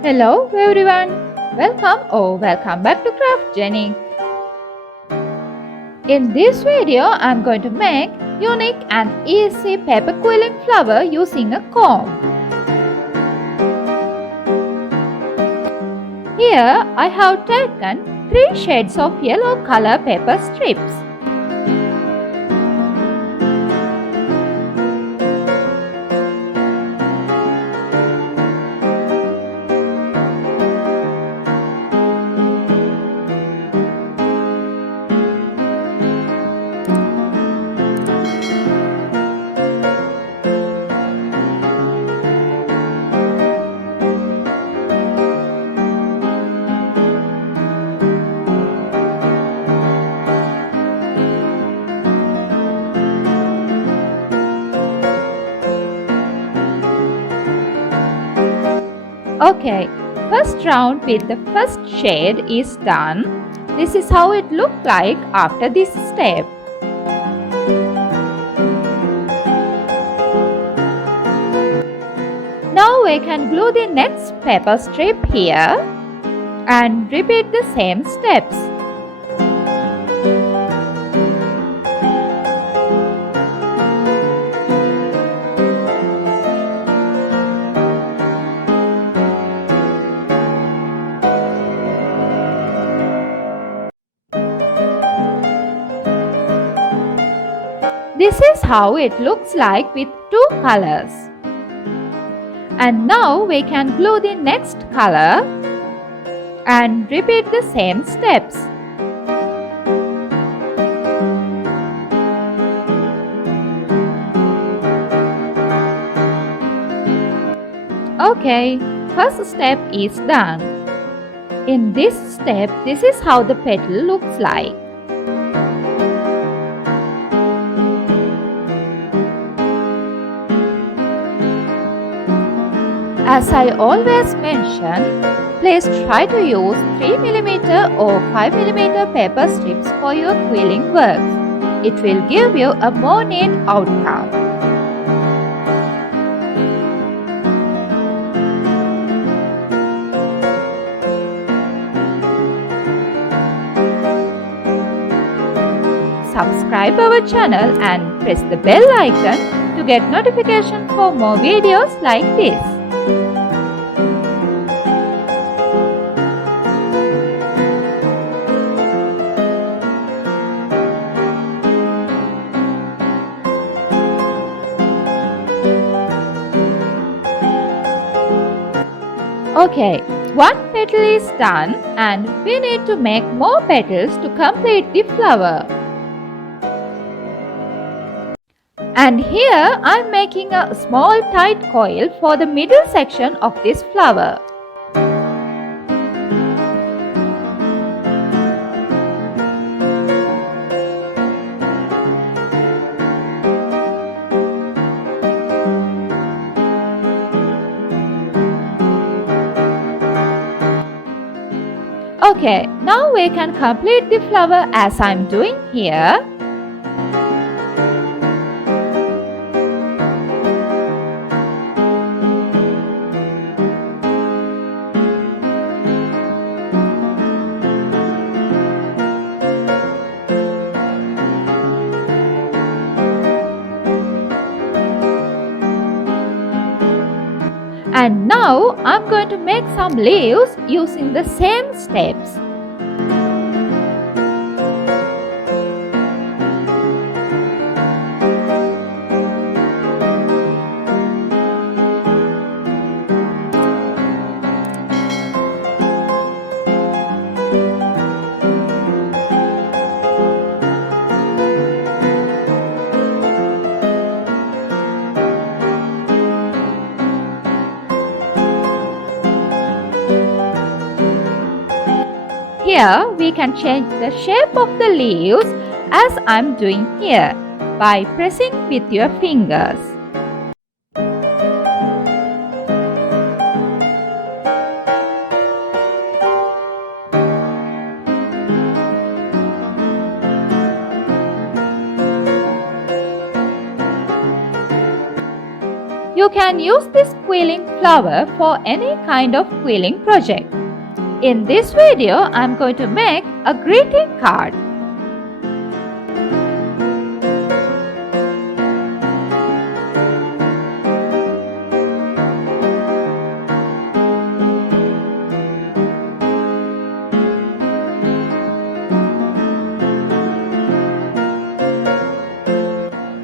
Hello everyone, welcome back to Craft Jenny. In this video, I'm going to make unique and easy paper quilling flower using a comb. Here I have taken 3 shades of yellow color paper strips. Okay, first round with the first shade is done. This is how it looked like after this step. Now we can glue the next paper strip here and repeat the same steps. This is how it looks like with 2 colors. And now we can glue the next color and repeat the same steps. Okay, first step is done. In this step, this is how the petal looks like. As I always mention, please try to use 3mm or 5mm paper strips for your quilling work. It will give you a more neat outcome. Subscribe our channel and press the bell icon to get notification for more videos like this. Okay, one petal is done and we need to make more petals to complete the flower. And here I'm making a small tight coil for the middle section of this flower. Okay, now we can complete the flower as I'm doing here. And now I'm going to make some leaves using the same steps. Here we can change the shape of the leaves as I'm doing here by pressing with your fingers. You can use this quilling flower for any kind of quilling project. In this video, I'm going to make a greeting card.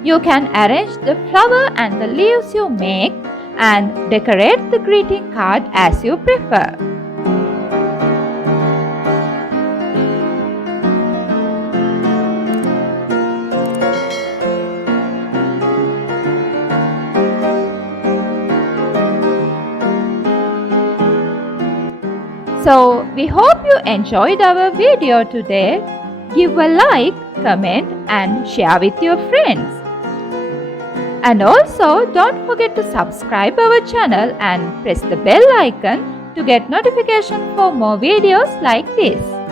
You can arrange the flower and the leaves you make and decorate the greeting card as you prefer. So, we hope you enjoyed our video today. Give a like, comment and share with your friends. And also, don't forget to subscribe our channel and press the bell icon to get notification for more videos like this.